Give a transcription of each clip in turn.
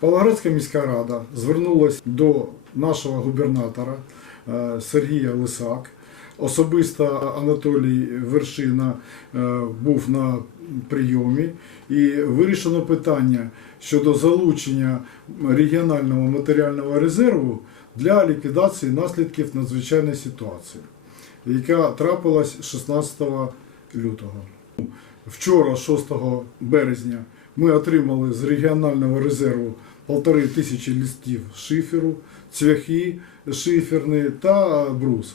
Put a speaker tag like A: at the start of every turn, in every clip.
A: Павлоградська міська рада звернулася до нашого губернатора е, Сергія Лисак. Особисто Анатолій Вершина е, був на прийомі і вирішено питання щодо залучення регіонального матеріального резерву для ліквідації наслідків надзвичайної ситуації, яка трапилась 16 лютого. Вчора, 6 березня, ми отримали з регіонального резерву полтори тисячі листів шиферу, цвяхи шиферні та брус.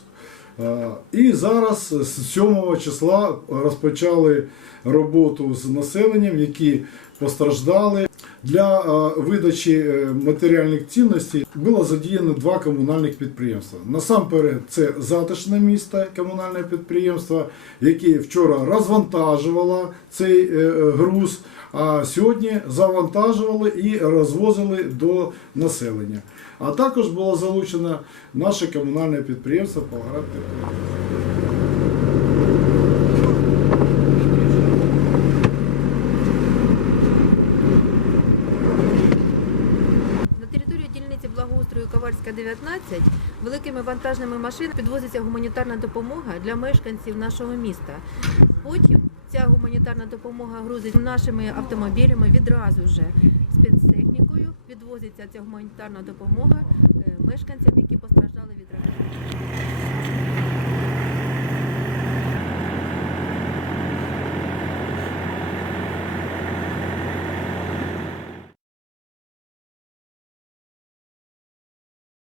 A: І зараз з 7 числа розпочали роботу з населенням, які постраждали. Для е, видачі е, матеріальних цінностей було задіяно два комунальних підприємства. Насамперед, це затишне місто, комунальне підприємство, яке вчора розвантажувало цей е, груз, а сьогодні завантажували і розвозили до населення. А також було залучено наше комунальне підприємство Павлоград
B: благоустрою Ковальська 19 великими вантажними машинами підвозиться гуманітарна допомога для мешканців нашого міста. Потім ця гуманітарна допомога грузить нашими автомобілями відразу вже спецтехнікою. Відвозиться ця гуманітарна допомога е, мешканцям, які постраждали.